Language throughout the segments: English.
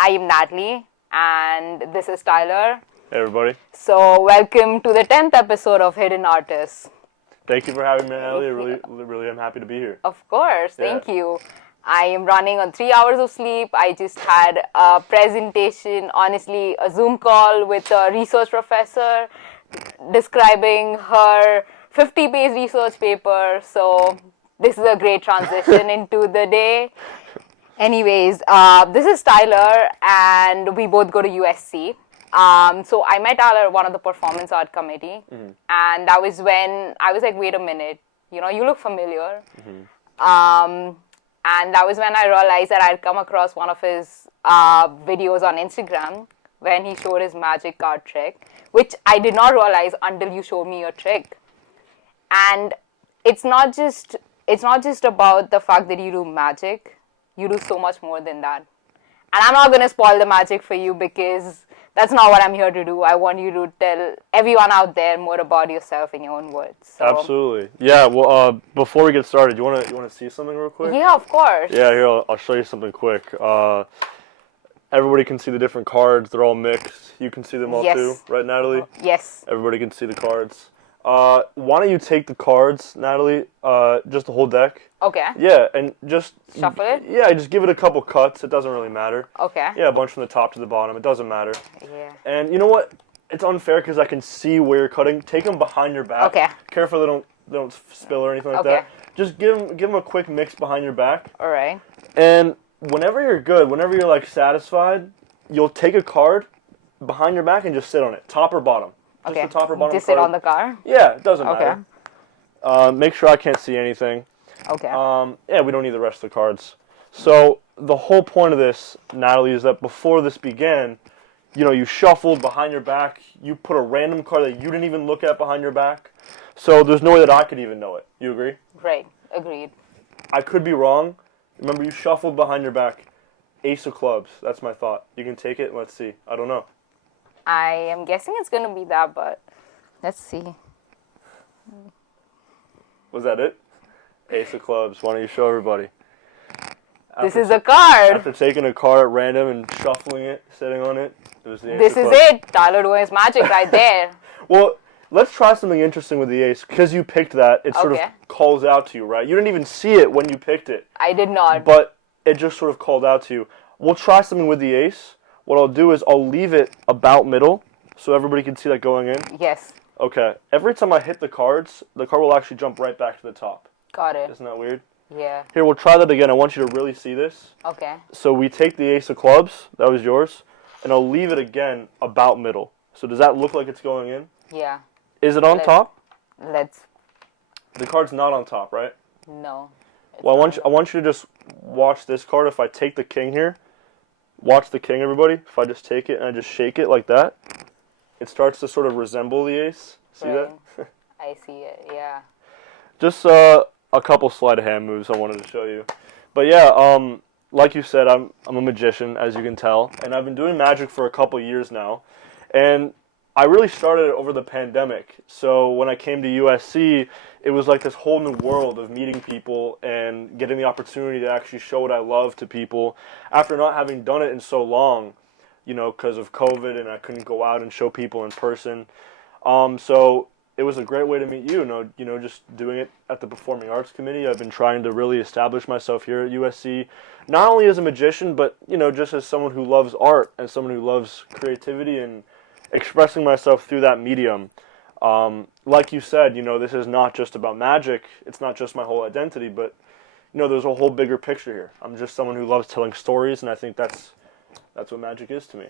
I am Natalie, and this is Tyler. Hey everybody. So, welcome to the 10th episode of Hidden Artists. Thank you for having me, Natalie. I really am happy to be here. Of course, thank you. I am running on 3 hours of sleep. I just had a presentation, honestly, a Zoom call with a research professor describing her 50-page research paper. So, this is a great transition into the day. Anyways, this is Tyler, and we both go to USC. So I met Tyler at one of the performance art committee, and that was when I was like, wait a minute, you look familiar. And that was when I realized that I'd come across one of his videos on Instagram when he showed his magic card trick, which I did not realize until you showed me your trick. And it's not just about the fact that you do magic. You do so much more than that. And I'm not going to spoil the magic for you because that's not what I'm here to do. I want you to tell everyone out there more about yourself in your own words. So. Absolutely. Yeah, well, before we get started, you want to see something real quick? Yeah, of course. Yeah, here, I'll show you something quick. Everybody can see the different cards. They're all mixed. You can see them all too, right, Natalie? Yes. Everybody can see the cards. Why don't you take the cards, Natalie, just the whole deck. Okay. Yeah, and just... Shuffle it? Yeah, just give it a couple cuts. It doesn't really matter. Okay. Yeah, a bunch from the top to the bottom. It doesn't matter. Yeah. And you know what? It's unfair because I can see where you're cutting. Take them behind your back. Okay. Careful they don't spill or anything like Okay. that. Just give them a quick mix behind your back. All right. And whenever you're good, whenever you're like satisfied, you'll take a card behind your back and just sit on it, top or bottom. Just Okay. the top or bottom. Just sit on the card? Yeah, it doesn't Okay. matter. Make sure I can't see anything. Okay. Yeah, we don't need the rest of the cards. So the whole point of this, Natalie, is that before this began, you shuffled behind your back. You put a random card that you didn't even look at behind your back. So there's no way that I could even know it. You agree? Right. Agreed. I could be wrong. Remember, you shuffled behind your back. Ace of clubs. That's my thought. You can take it. Let's see. I don't know. I am guessing it's going to be that, but let's see. Was that it? Ace of clubs. Why don't you show everybody? This is a card. After taking a card at random and shuffling it, sitting on it, it was the ace This of is clubs. it. Tyler doing his magic right there. Well, let's try something interesting with the ace. Because you picked that, it sort of calls out to you, right? You didn't even see it when you picked it. I did not. But it just sort of called out to you. We'll try something with the ace. What I'll do is I'll leave it about middle so everybody can see that going in. Yes. Okay. Every time I hit the cards, the card will actually jump right back to the top. Got it. Isn't that weird? Yeah. Here, we'll try that again. I want you to really see this. Okay. So we take the ace of clubs. That was yours. And I'll leave it again about middle. So does that look like it's going in? Yeah. Is it on top? Let's... The card's not on top, right? No. Well, I want you to just watch this card. If I take the king here, watch the king, everybody. If I just take it and I just shake it like that, it starts to sort of resemble the ace. See that? I see it, yeah. Just a couple sleight of hand moves I wanted to show you. But yeah, like you said, I'm a magician, as you can tell. And I've been doing magic for a couple years now. And I really started over the pandemic. So when I came to USC, it was like this whole new world of meeting people and getting the opportunity to actually show what I love to people after not having done it in so long, because of COVID and I couldn't go out and show people in person. So it was a great way to meet you, just doing it at the Performing Arts Committee. I've been trying to really establish myself here at USC, not only as a magician, but, just as someone who loves art and someone who loves creativity and expressing myself through that medium. Like you said, this is not just about magic. It's not just my whole identity, but, there's a whole bigger picture here. I'm just someone who loves telling stories, and I think that's what magic is to me.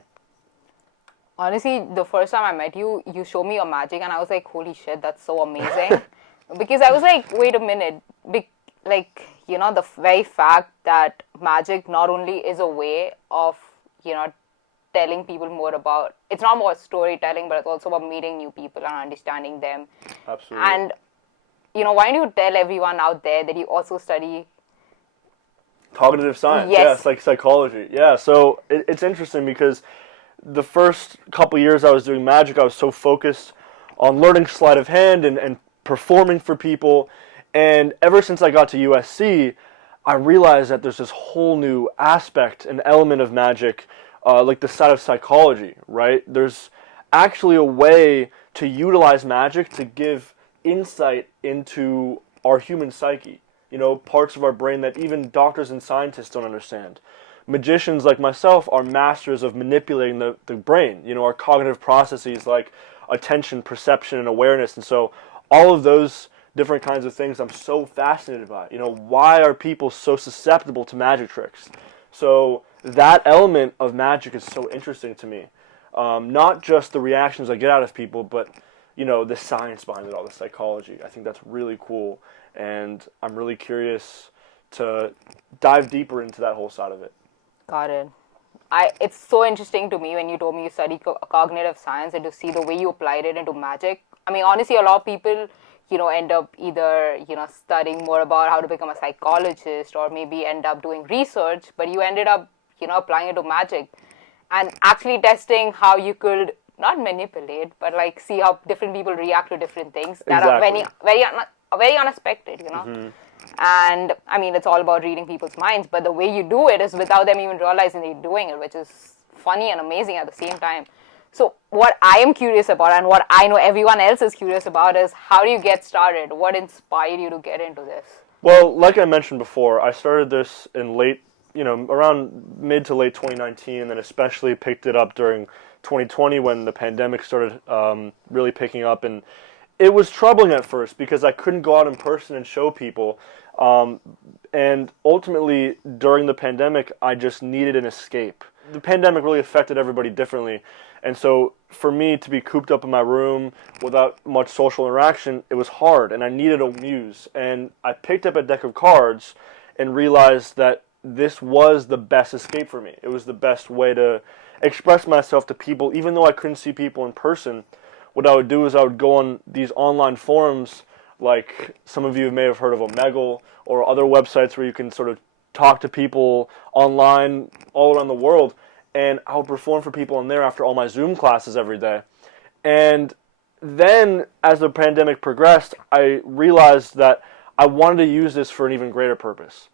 Honestly, the first time I met you, you showed me your magic, and I was like, holy shit, that's so amazing. Because I was like, wait a minute. The very fact that magic not only is a way of, telling people more about, it's not more storytelling, but it's also about meeting new people and understanding them. Absolutely. And, why don't you tell everyone out there that you also study cognitive science? Yes. Yeah, it's like psychology. Yeah, so it's interesting because the first couple years I was doing magic, I was so focused on learning sleight of hand and performing for people. And ever since I got to USC, I realized that there's this whole new aspect, an element of magic like the side of psychology, right? There's actually a way to utilize magic to give insight into our human psyche, parts of our brain that even doctors and scientists don't understand. Magicians like myself are masters of manipulating the brain, our cognitive processes like attention, perception, and awareness. And so all of those different kinds of things I'm so fascinated by. Why are people so susceptible to magic tricks? So that element of magic is so interesting to me. Not just the reactions I get out of people, but the science behind it all, the psychology. I think that's really cool, and I'm really curious to dive deeper into that whole side of it. Got it. It's so interesting to me when you told me you study cognitive science and to see the way you applied it into magic. I mean, honestly, a lot of people, end up either, studying more about how to become a psychologist or maybe end up doing research, but you ended up, applying it to magic and actually testing how you could not manipulate, but like see how different people react to different things that are very unexpected, Mm-hmm. And I mean, it's all about reading people's minds, but the way you do it is without them even realizing they're doing it, which is funny and amazing at the same time. So what I am curious about, and what I know everyone else is curious about, is how do you get started? What inspired you to get into this? Well, like I mentioned before, I started this in around mid to late 2019, and then especially picked it up during 2020 when the pandemic started really picking up. And it was troubling at first because I couldn't go out in person and show people. And ultimately, during the pandemic, I just needed an escape. The pandemic really affected everybody differently. And so for me to be cooped up in my room without much social interaction, it was hard, and I needed a muse. And I picked up a deck of cards and realized that this was the best escape for me. It was the best way to express myself to people, even though I couldn't see people in person. What I would do is I would go on these online forums, like some of you may have heard of Omegle, or other websites where you can sort of talk to people online all around the world, and I would perform for people in there after all my Zoom classes every day. And then, as the pandemic progressed, I realized that I wanted to use this for an even greater purpose.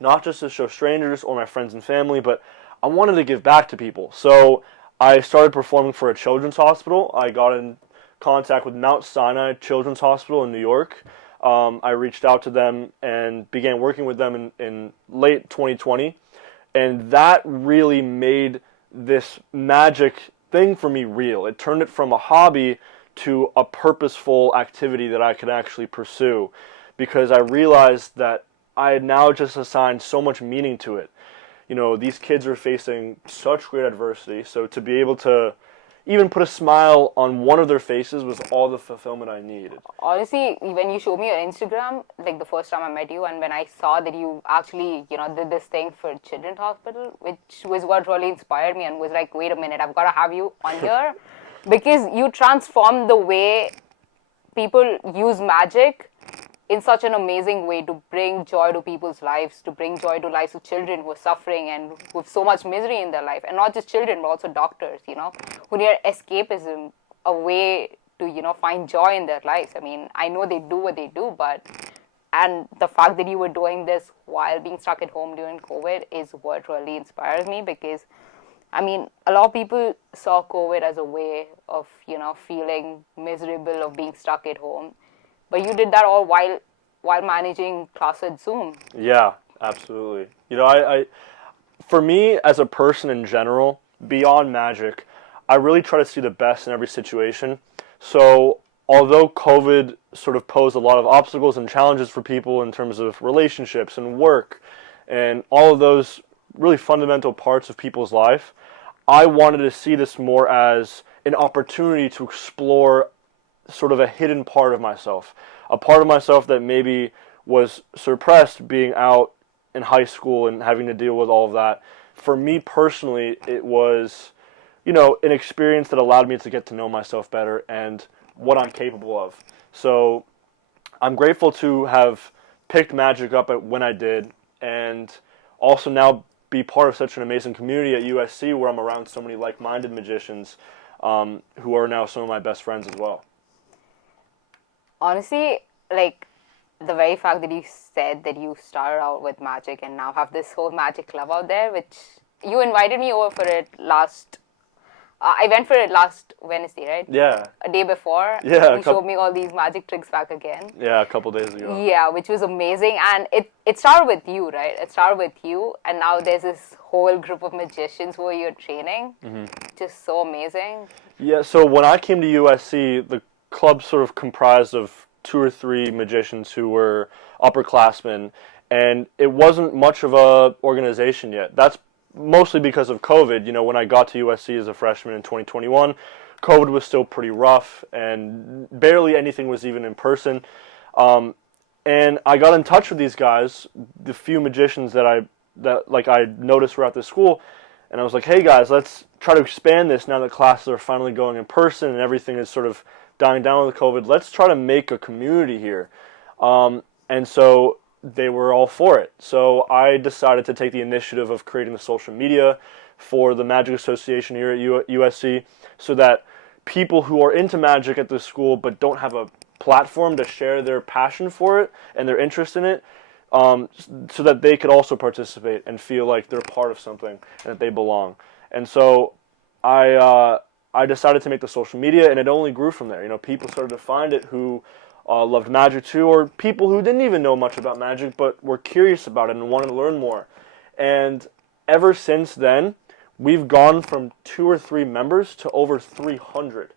Not just to show strangers or my friends and family, but I wanted to give back to people. So I started performing for a children's hospital. I got in contact with Mount Sinai Children's Hospital in New York. I reached out to them and began working with them in late 2020. And that really made this magic thing for me real. It turned it from a hobby to a purposeful activity that I could actually pursue, because I realized that I had now just assigned so much meaning to it. These kids are facing such great adversity, so to be able to even put a smile on one of their faces was all the fulfillment I needed. Honestly, when you showed me your Instagram, like the first time I met you, and when I saw that you actually, did this thing for Children's Hospital, which was what really inspired me, and was like, wait a minute, I've got to have you on here, because you transformed the way people use magic in such an amazing way to bring joy to people's lives, to bring joy to lives of children who are suffering and with so much misery in their life. And not just children, but also doctors, who need escapism, a way to, find joy in their lives. I mean, I know they do what they do, and the fact that you were doing this while being stuck at home during COVID is what really inspires me, because, I mean, a lot of people saw COVID as a way of, feeling miserable, of being stuck at home. But you did that all while managing class at Zoom. Yeah, absolutely. I for me as a person in general, beyond magic, I really try to see the best in every situation. So although COVID sort of posed a lot of obstacles and challenges for people in terms of relationships and work and all of those really fundamental parts of people's life, I wanted to see this more as an opportunity to explore sort of a hidden part of myself, a part of myself that maybe was suppressed being out in high school and having to deal with all of that. For me personally, it was, an experience that allowed me to get to know myself better and what I'm capable of. So I'm grateful to have picked magic up when I did, and also now be part of such an amazing community at USC where I'm around so many like-minded magicians who are now some of my best friends as well. Honestly, like, the very fact that you said that you started out with magic and now have this whole magic club out there, which You invited me over for it last. I went for it last Wednesday, right? Yeah. A day before. Yeah, You showed me all these magic tricks back again. Yeah, a couple days ago. Yeah, which was amazing. And it started with you, right? It started with you. And now there's this whole group of magicians who you're training. Just so amazing. Yeah, so when I came to USC, the club sort of comprised of 2 or 3 magicians who were upperclassmen, and it wasn't much of a organization yet. That's mostly because of COVID. You know, when I got to USC as a freshman in 2021, COVID was still pretty rough, and barely anything was even in person. And I got in touch with these guys, the few magicians that I noticed were at the school, and I was like, hey guys, let's try to expand this now that classes are finally going in person and everything is sort of dying down with COVID. Let's try to make a community here. And so they were all for it. So I decided to take the initiative of creating the social media for the Magic Association here at USC so that people who are into magic at the school but don't have a platform to share their passion for it and their interest in it, so that they could also participate and feel like they're part of something and that they belong. And so I decided to make the social media, and it only grew from there. You know, people started to find it who loved magic too, or people who didn't even know much about magic but were curious about it and wanted to learn more. And ever since then, we've gone from 2 or 3 members to over 300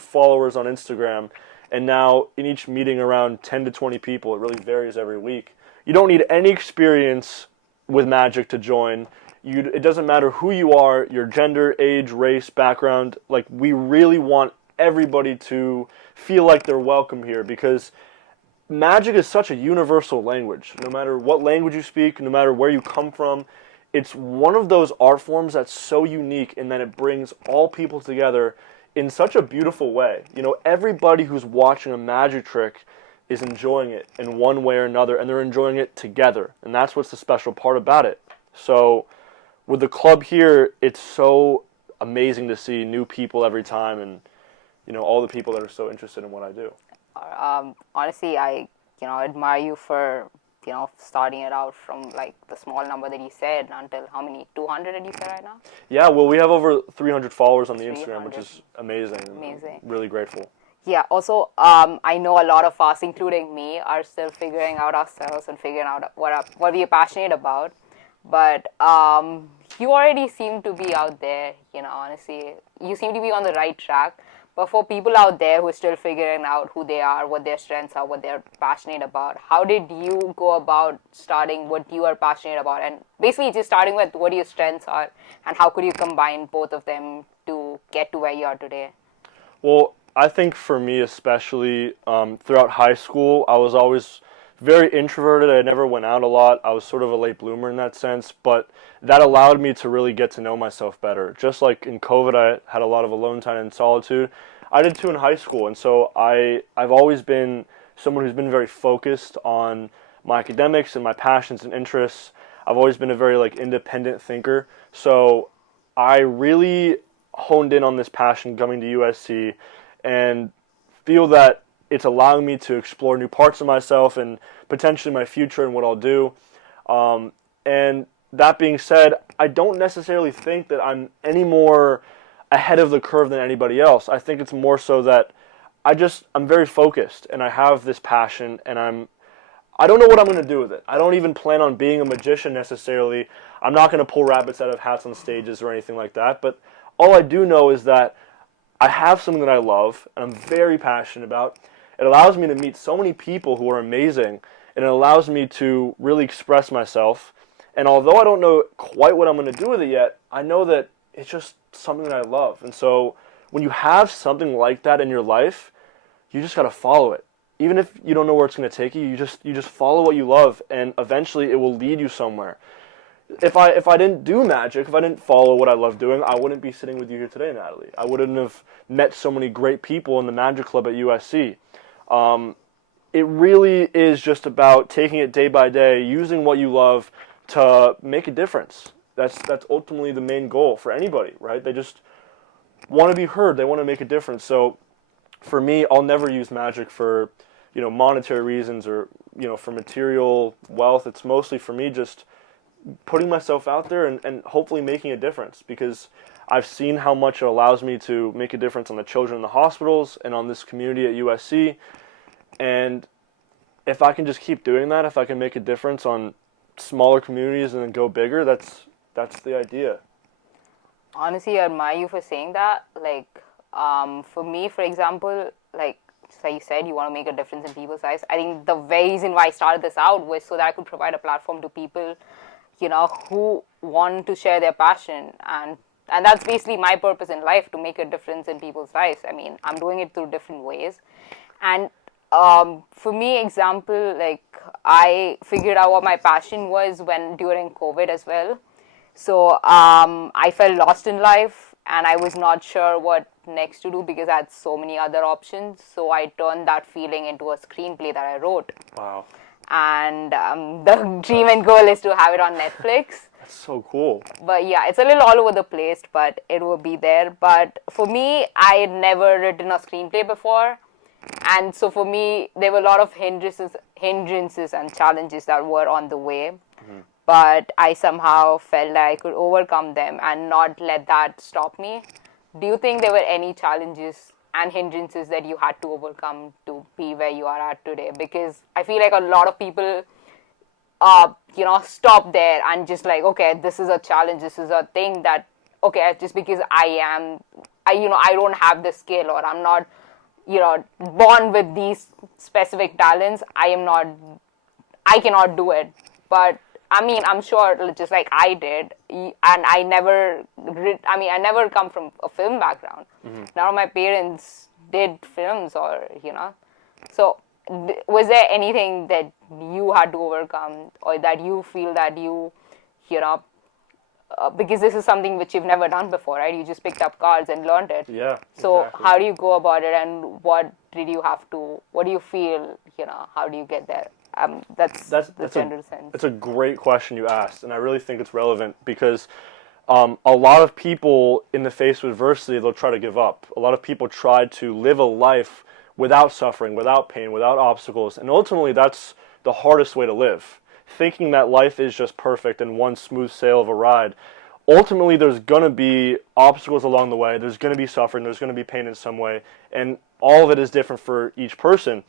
followers on Instagram, and now in each meeting around 10 to 20 people. It really varies every week. You don't need any experience with magic to join. It doesn't matter who you are, your gender, age, race, background. Like, we really want everybody to feel like they're welcome here, because magic is such a universal language. No matter what language you speak, no matter where you come from, it's one of those art forms that's so unique in that it brings all people together in such a beautiful way. You know, everybody who's watching a magic trick is enjoying it in one way or another, and they're enjoying it together. And that's what's the special part about it. So with the club here, it's so amazing to see new people every time, and you know, all the people that are so interested in what I do. Honestly, I admire you for starting it out from like the small number that you said until how many, 200 did you say right now? Yeah, well, we have over 300 followers on the Instagram, 300. which is amazing. Amazing. I'm really grateful. Yeah, also, I know a lot of us, including me, are still figuring out ourselves and figuring out what we're passionate about. But you already seem to be out there, honestly. You seem to be on the right track. But for people out there who are still figuring out who they are, what their strengths are, what they're passionate about, how did you go about starting what you are passionate about? And basically just starting with what your strengths are and how could you combine both of them to get to where you are today? Well, I think for me especially, throughout high school, I was always very introverted. I never went out a lot. I was sort of a late bloomer in that sense, but that allowed me to really get to know myself better. Just like in COVID, I had a lot of alone time and solitude. I did too in high school, and so I've always been someone who's been very focused on my academics and my passions and interests. I've always been a very independent thinker, so I really honed in on this passion coming to USC and feel that it's allowing me to explore new parts of myself and potentially my future and what I'll do. And that being said, I don't necessarily think that I'm any more ahead of the curve than anybody else. I think it's more so that I'm very focused and I have this passion, and I don't know what I'm going to do with it. I don't even plan on being a magician necessarily. I'm not going to pull rabbits out of hats on stages or anything like that. But all I do know is that I have something that I love and I'm very passionate about. It allows me to meet so many people who are amazing, and it allows me to really express myself. And although I don't know quite what I'm going to do with it yet, I know that it's just something that I love. And so when you have something like that in your life, you just got to follow it. Even if you don't know where it's going to take you, you just follow what you love, and eventually it will lead you somewhere. If I didn't do magic, if I didn't follow what I love doing, I wouldn't be sitting with you here today, Natalie. I wouldn't have met so many great people in the Magic Club at USC. It really is just about taking it day by day, using what you love to make a difference. That's ultimately the main goal for anybody, right? They just want to be heard. They want to make a difference. So for me, I'll never use magic for, monetary reasons or, for material wealth. It's mostly for me just putting myself out there and hopefully making a difference, because I've seen how much it allows me to make a difference on the children in the hospitals and on this community at USC. And if I can just keep doing that, if I can make a difference on smaller communities and then go bigger, that's the idea. Honestly, I admire you for saying that. Like, for me, for example, like you said, you want to make a difference in people's lives. I think the very reason why I started this out was so that I could provide a platform to people, who want to share their passion. And that's basically my purpose in life, to make a difference in people's lives. I mean, I'm doing it through different ways. And for me, example, like, I figured out what my passion was during COVID as well. So I felt lost in life, and I was not sure what next to do because I had so many other options. So I turned that feeling into a screenplay that I wrote. Wow. And the dream and goal is to have it on Netflix. That's so cool. But yeah, it's a little all over the place, but it will be there. But for me, I had never written a screenplay before. And so for me, there were a lot of hindrances and challenges that were on the way. Mm-hmm. But I somehow felt like I could overcome them and not let that stop me. Do you think there were any challenges and hindrances that you had to overcome to be where you are at today? Because I feel like a lot of people, stop there and just like, okay, this is a challenge, this is a thing that, okay, just because I don't have the skill, or I'm not, born with these specific talents, I cannot do it. But I mean, I'm sure just like I did, and I never come from a film background. Mm-hmm. None of my parents did films, or, so was there anything that you had to overcome, or that you feel that because this is something which you've never done before, right? You just picked up cards and learned it. Yeah. So exactly. How do you go about it, and what do you feel, how do you get there? That's the general sense. It's a great question you asked, and I really think it's relevant because a lot of people in the face of adversity, they'll try to give up. A lot of people try to live a life without suffering, without pain, without obstacles, and ultimately that's the hardest way to live. Thinking that life is just perfect and one smooth sail of a ride. Ultimately, there's going to be obstacles along the way. There's going to be suffering. There's going to be pain in some way. And all of it is different for each person.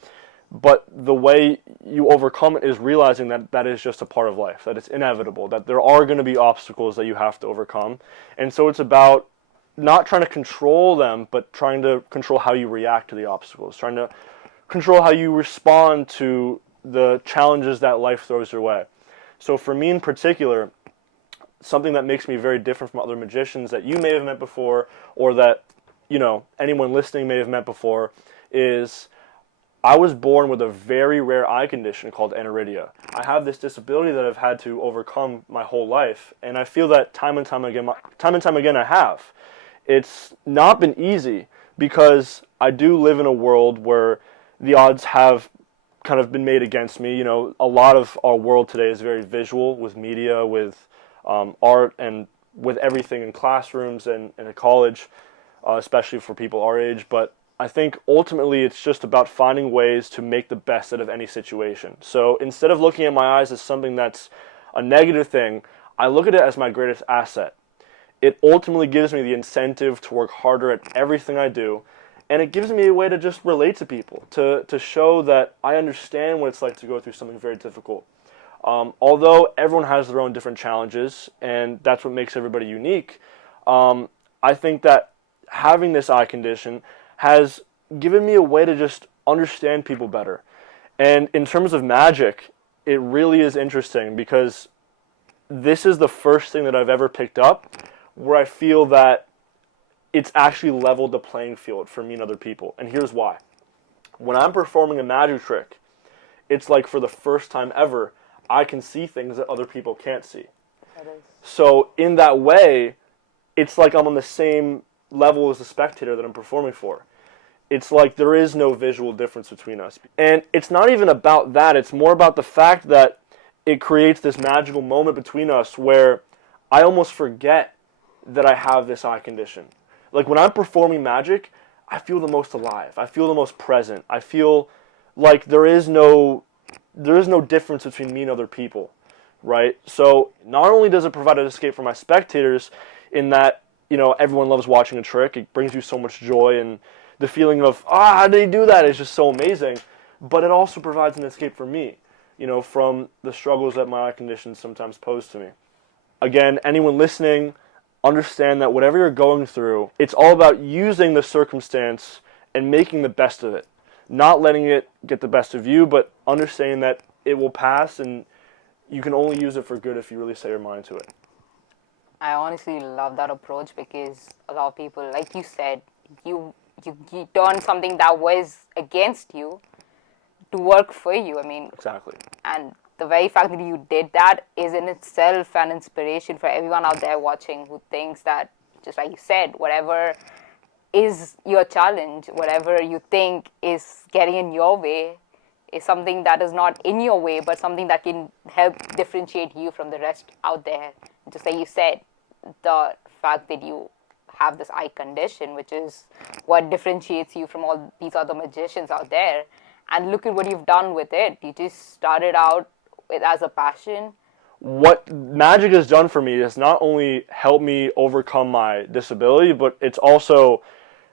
But the way you overcome it is realizing that that is just a part of life, that it's inevitable, that there are going to be obstacles that you have to overcome. And so it's about not trying to control them, but trying to control how you react to the obstacles, trying to control how you respond to the challenges that life throws your way. So for me in particular, something that makes me very different from other magicians that you may have met before, or that, anyone listening may have met before, is I was born with a very rare eye condition called aniridia. I have this disability that I've had to overcome my whole life, and I feel that time and time again I have. It's not been easy because I do live in a world where the odds have kind of been made against me. A lot of our world today is very visual, with media, with art, and with everything in classrooms and in a college, especially for people our age. But I think ultimately it's just about finding ways to make the best out of any situation. So instead of looking at my eyes as something that's a negative thing, I look at it as my greatest asset. It ultimately gives me the incentive to work harder at everything I do, and it gives me a way to just relate to people, to show that I understand what it's like to go through something very difficult. Although everyone has their own different challenges, and that's what makes everybody unique, I think that having this eye condition has given me a way to just understand people better. And in terms of magic, it really is interesting because this is the first thing that I've ever picked up where I feel that it's actually leveled the playing field for me and other people. And here's why. When I'm performing a magic trick, it's like for the first time ever, I can see things that other people can't see. So in that way, it's like I'm on the same level as the spectator that I'm performing for. It's like there is no visual difference between us. And it's not even about that. It's more about the fact that it creates this magical moment between us where I almost forget that I have this eye condition. Like when I'm performing magic, I feel the most alive. I feel the most present. I feel like there is no difference between me and other people. right? So not only does it provide an escape for my spectators in that, everyone loves watching a trick. It brings you so much joy, and the feeling of, how did he do that is just so amazing. But it also provides an escape for me, from the struggles that my eye conditions sometimes pose to me. Again, anyone listening, understand that whatever you're going through, it's all about using the circumstance and making the best of it. Not letting it get the best of you, but understanding that it will pass, and you can only use it for good if you really set your mind to it. I honestly love that approach, because a lot of people, like you said, you turned something that was against you to work for you. I mean, Exactly. And the very fact that you did that is in itself an inspiration for everyone out there watching who thinks that, just like you said, whatever is your challenge, whatever you think is getting in your way, is something that is not in your way, but something that can help differentiate you from the rest out there. Just like you said, the fact that you have this eye condition, which is what differentiates you from all these other magicians out there. And look at what you've done with it. You just started out with as a passion. What magic has done for me is not only helped me overcome my disability, but it's also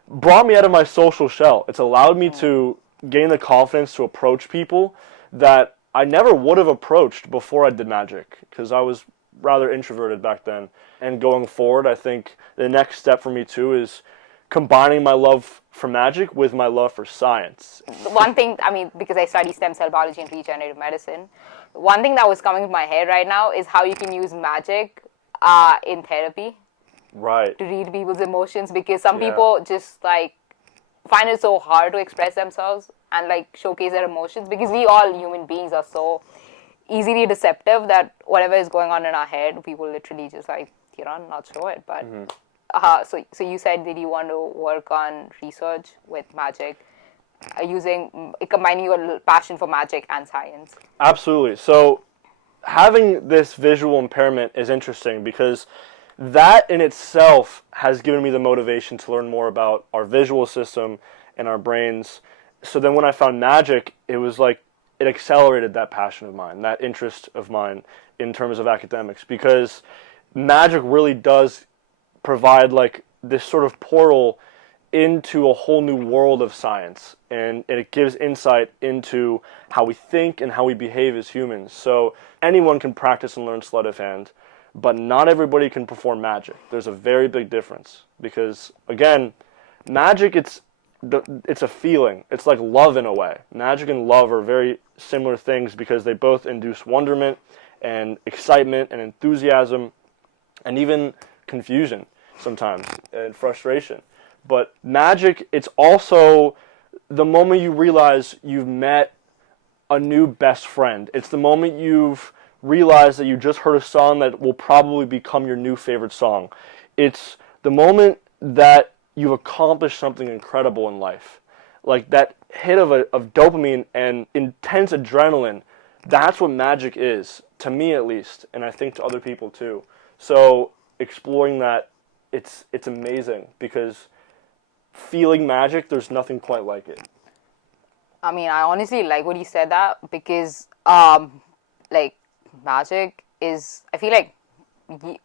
brought me out of my social shell. It's allowed me to gain the confidence to approach people that I never would have approached before I did magic, because I was rather introverted back then. And going forward, I think the next step for me too is combining my love for magic with my love for science. One thing, because I study stem cell biology and regenerative medicine, one thing that was coming to my head right now is how you can use magic in therapy. Right. To read people's emotions, because some people just find it so hard to express themselves and showcase their emotions, because we all human beings are so easily deceptive that whatever is going on in our head, we will literally just not show it. But so you said that you want to work on research with magic, combining your passion for magic and science. Absolutely. So having this visual impairment is interesting, because that in itself has given me the motivation to learn more about our visual system and our brains. So then when I found magic, it was like it accelerated that passion of mine, that interest of mine in terms of academics, because magic really does provide this sort of portal into a whole new world of science, and it gives insight into how we think and how we behave as humans. So anyone can practice and learn sleight of hand, but not everybody can perform magic. There's a very big difference, because again, magic, it's a feeling. It's like love in a way. Magic and love are very similar things, because they both induce wonderment and excitement and enthusiasm and even confusion sometimes and frustration. But magic, it's also the moment you realize you've met a new best friend. It's the moment you've realized that you just heard a song that will probably become your new favorite song. It's the moment that you've accomplished something incredible in life. Like that hit of dopamine and intense adrenaline. That's what magic is, to me at least, and I think to other people too. So exploring that, it's amazing, because feeling magic, there's nothing quite like it. I honestly like what you said that, because magic is, I feel like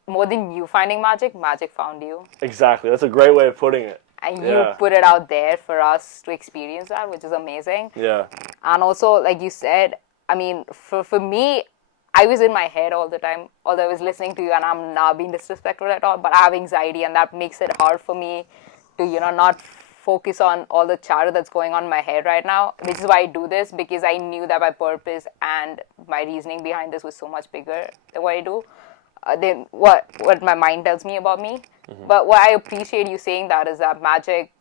more than you finding magic, magic found you. Exactly. That's a great way of putting it. And you put it out there for us to experience that, which is amazing. Yeah. And also, like you said, for me, I was in my head all the time, although I was listening to you, and I'm not being disrespectful at all, but I have anxiety, and that makes it hard for me to, not focus on all the chatter that's going on in my head right now, which is why I do this, because I knew that my purpose and my reasoning behind this was so much bigger than what I do, than what my mind tells me about me. Mm-hmm. But what I appreciate you saying that is that magic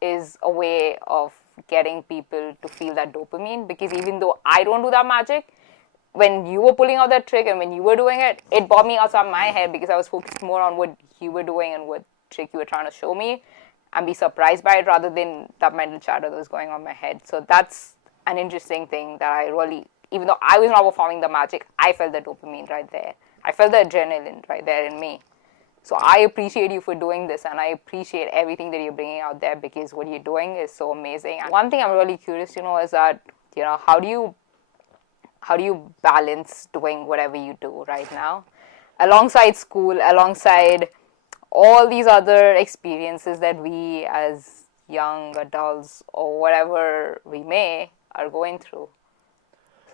is a way of getting people to feel that dopamine, because even though I don't do that magic, when you were pulling out that trick and when you were doing it, it brought me outside my head, because I was focused more on what you were doing and what trick you were trying to show me, and be surprised by it rather than that mental chatter that was going on in my head. So that's an interesting thing that I really, even though I was not performing the magic, I felt the dopamine right there. I felt the adrenaline right there in me. So I appreciate you for doing this, and I appreciate everything that you're bringing out there, because what you're doing is so amazing. And one thing I'm really curious to know is that, how do you how do you balance doing whatever you do right now alongside school, alongside all these other experiences that we as young adults or whatever we may are going through?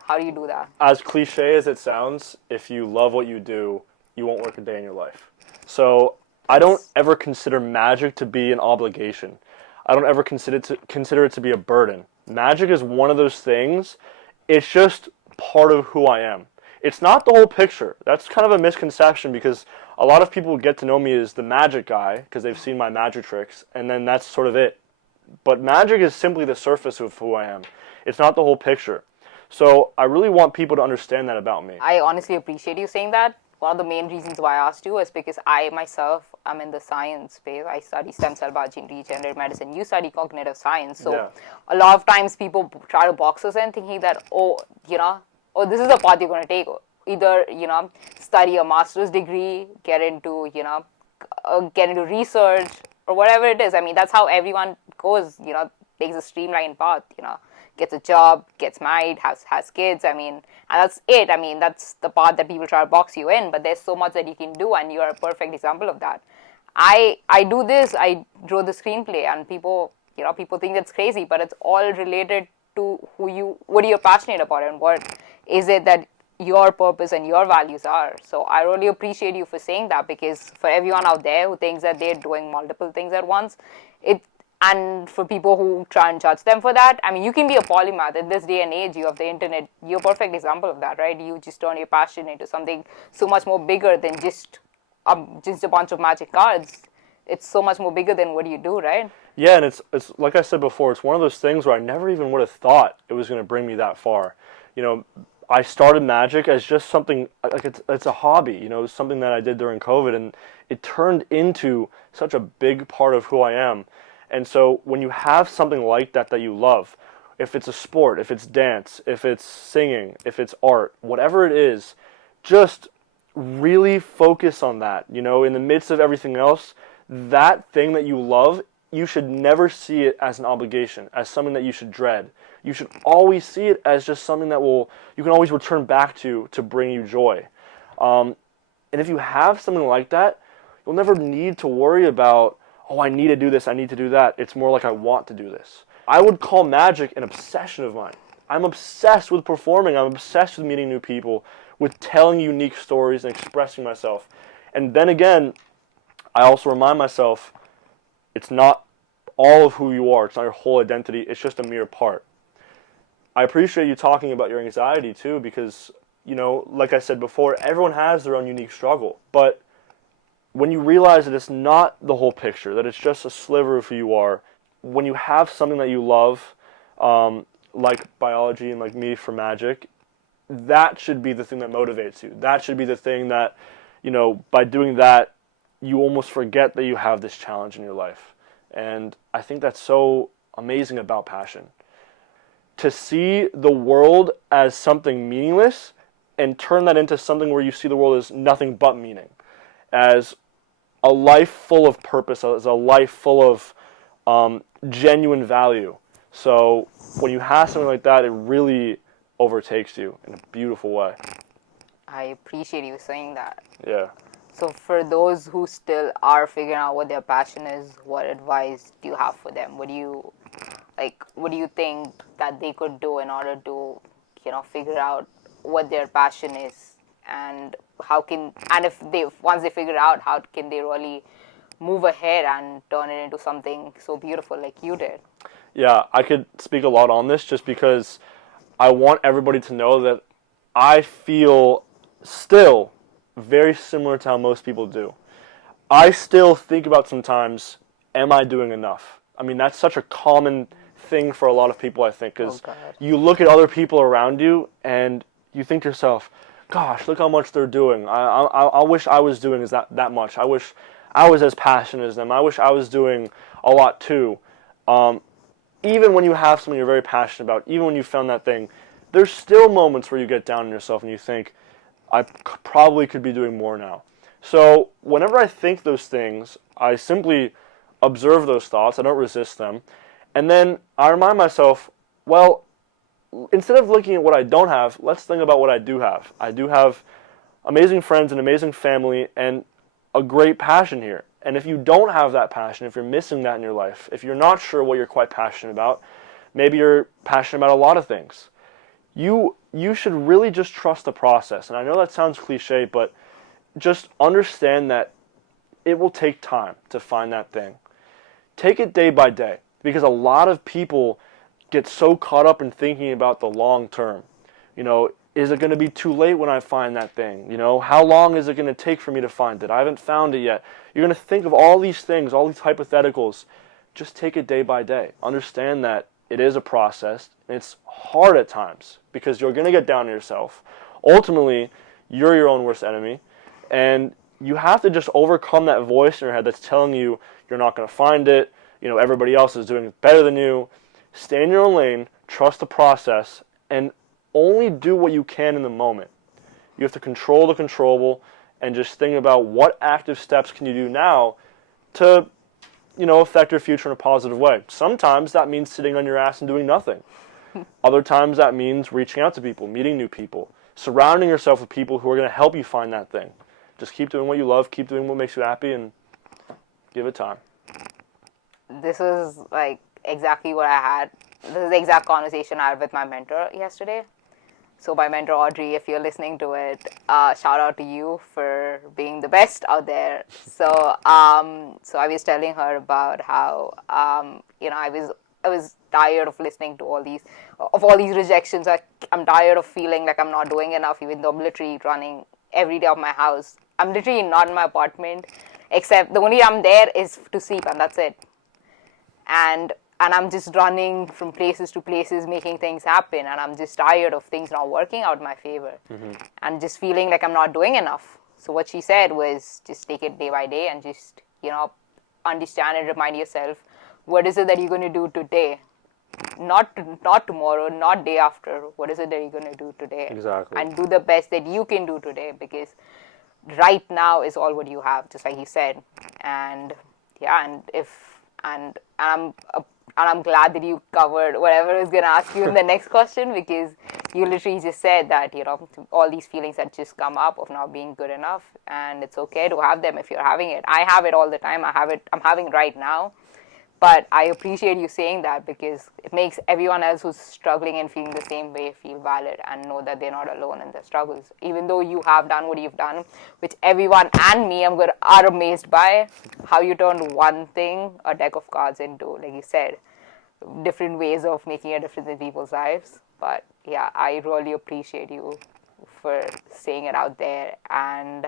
How do you do that? As cliche as it sounds, if you love what you do, you won't work a day in your life. So I don't ever consider magic to be an obligation. I don't ever consider it to be a burden. Magic is one of those things. It's just part of who I am. It's not the whole picture. That's kind of a misconception because a lot of people get to know me as the magic guy because they've seen my magic tricks, and then that's sort of it. But magic is simply the surface of who I am. It's not the whole picture. So I really want people to understand that about me. I honestly appreciate you saying that. One of the main reasons why I asked you is because I myself am in the science space. I study stem cell biology and regenerative medicine. You study cognitive science. So a lot of times people try to box us in thinking that, oh, this is the path you're going to take. Either, study a master's degree, get into research or whatever it is. I mean, that's how everyone goes, takes a streamlined path, gets a job, gets married, has kids. I mean, and that's it. I mean, that's the part that people try to box you in, but there's so much that you can do, and you're a perfect example of that. I do this. I wrote the screenplay, and people think that's crazy, but it's all related to what you're passionate about, and what is it that your purpose and your values are. So I really appreciate you for saying that, because for everyone out there who thinks that they're doing multiple things at once, and for people who try and judge them for that, I mean, you can be a polymath. In this day and age, you have the internet. You're a perfect example of that, right? You just turn your passion into something so much more bigger than just a bunch of magic cards. It's so much more bigger than what you do, right? Yeah, and it's like I said before, it's one of those things where I never even would have thought it was going to bring me that far. I started magic as just something, like it's a hobby, something that I did during COVID, and it turned into such a big part of who I am. And so when you have something like that you love, if it's a sport, if it's dance, if it's singing, if it's art, whatever it is, just really focus on that. In the midst of everything else, that thing that you love, you should never see it as an obligation, as something that you should dread. You should always see it as just something that you can always return back to bring you joy. And if you have something like that, you'll never need to worry about, oh, I need to do this, I need to do that. It's more like I want to do this. I would call magic an obsession of mine. I'm obsessed with performing. I'm obsessed with meeting new people, with telling unique stories and expressing myself. And then again, I also remind myself, it's not all of who you are. It's not your whole identity. It's just a mere part. I appreciate you talking about your anxiety too, because, like I said before, everyone has their own unique struggle. But when you realize that it's not the whole picture, that it's just a sliver of who you are, when you have something that you love, like biology and like me for magic, that should be the thing that motivates you. That should be the thing that, by doing that, you almost forget that you have this challenge in your life. And I think that's so amazing about passion. To see the world as something meaningless and turn that into something where you see the world as nothing but meaning, as a life full of purpose, as a life full of genuine value. So when you have something like that, it really overtakes you in a beautiful way. I appreciate you saying that. Yeah. So for those who still are figuring out what their passion is, what advice do you have for them? What do you think that they could do in order to, figure out what their passion is, and once they figure out, how can they really move ahead and turn it into something so beautiful like you did? Yeah, I could speak a lot on this just because I want everybody to know that I feel still very similar to how most people do. I still think about sometimes, am I doing enough? I mean, that's such a common thing for a lot of people, I think, because you look at other people around you and you think to yourself, gosh, look how much they're doing. I wish I was doing that much. I wish I was as passionate as them. I wish I was doing a lot too. Even when you have something you're very passionate about, even when you found that thing, there's still moments where you get down on yourself and you think, I probably could be doing more now. So whenever I think those things, I simply observe those thoughts. I don't resist them. And then I remind myself, well, instead of looking at what I don't have, let's think about what I do have. I do have amazing friends, an amazing family, and a great passion here. And if you don't have that passion, if you're missing that in your life, if you're not sure what you're quite passionate about, maybe you're passionate about a lot of things, you should really just trust the process. And I know that sounds cliche, but just understand that it will take time to find that thing. Take it day by day, because a lot of people get so caught up in thinking about the long term. You know, is it going to be too late when I find that thing? You know, how long is it going to take for me to find it? I haven't found it yet. You're going to think of all these things, all these hypotheticals. Just take it day by day. Understand that it is a process, and it's hard at times because you're going to get down on yourself. Ultimately, you're your own worst enemy, and you have to just overcome that voice in your head that's telling you you're not going to find it, you know, everybody else is doing it better than you. Stay in your own lane, trust the process, and only do what you can in the moment. You have to control the controllable and just think about what active steps can you do now to, you know, affect your future in a positive way. Sometimes that means sitting on your ass and doing nothing. Other times that means reaching out to people, meeting new people, surrounding yourself with people who are going to help you find that thing. Just keep doing what you love, keep doing what makes you happy, and give it time. This is like exactly what I had. This is the exact conversation I had with my mentor yesterday. So my mentor Audrey, if you're listening to it, shout out to you for being the best out there. So so I was telling her about how you know, I was tired of listening to all these rejections. I'm tired of feeling like I'm not doing enough, even though I'm literally running every day of my house. I'm literally not in my apartment, except the only I'm there is to sleep, and that's it. And I'm just running from places to places, making things happen, and I'm just tired of things not working out in my favor, and just feeling like I'm not doing enough. So what she said was just take it day by day and just, you know, understand and remind yourself, what is it that you're going to do today? Not tomorrow, not day after. What is it that you're going to do today? Exactly. And do the best that you can do today, because right now is all what you have, just like you said. And yeah, and I'm glad that you covered whatever I was going to ask you in the next question, because you literally just said that, you know, all these feelings that just come up of not being good enough, and it's okay to have them if you're having it. I have it all the time. I'm having it right now. But I appreciate you saying that, because it makes everyone else who's struggling and feeling the same way feel valid and know that they're not alone in their struggles. Even though you have done what you've done, which everyone and me are amazed by, how you turned one thing, a deck of cards, into, like you said, different ways of making a difference in people's lives. But yeah, I really appreciate you for saying it out there. And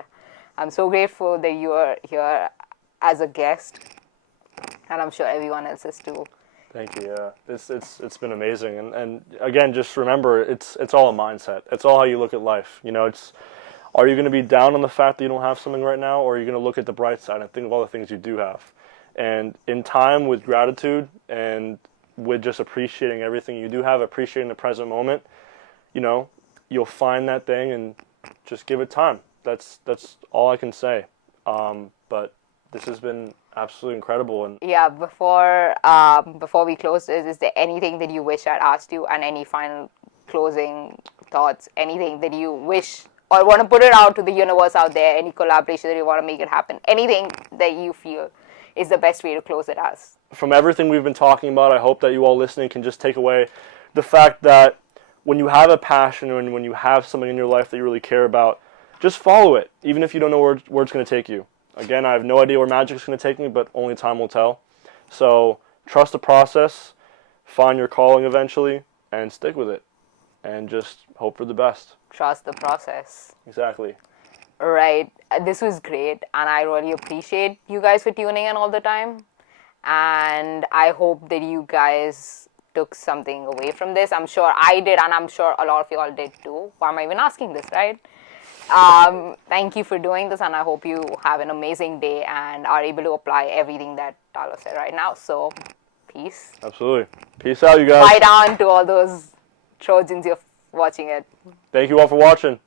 I'm so grateful that you are here as a guest. And I'm sure everyone else is too. Thank you. Yeah, it's been amazing, and again, just remember, it's all a mindset. It's all how you look at life. You know, are you going to be down on the fact that you don't have something right now, or are you going to look at the bright side and think of all the things you do have? And in time, with gratitude and with just appreciating everything you do have, appreciating the present moment, you know, you'll find that thing, and just give it time. That's all I can say. But this has been absolutely incredible. And yeah, before we close this, is there anything that you wish I'd asked you, and any final closing thoughts, anything that you wish or want to put it out to the universe out there, any collaboration that you want to make it happen, anything that you feel is the best way to close it as? From everything we've been talking about, I hope that you all listening can just take away the fact that when you have a passion and when you have something in your life that you really care about, just follow it, even if you don't know where it's going to take you. Again, I have no idea where magic is going to take me, but only time will tell. So trust the process, find your calling eventually, and stick with it. And just hope for the best. Trust the process. Exactly. Right. This was great, and I really appreciate you guys for tuning in all the time. And I hope that you guys took something away from this. I'm sure I did, and I'm sure a lot of you all did too. Why am I even asking this, right? Thank you for doing this, and I hope you have an amazing day and are able to apply everything that Tyler said right now. So, peace. Absolutely. Peace out, you guys. Bye down to all those Trojans you're watching it. Thank you all for watching.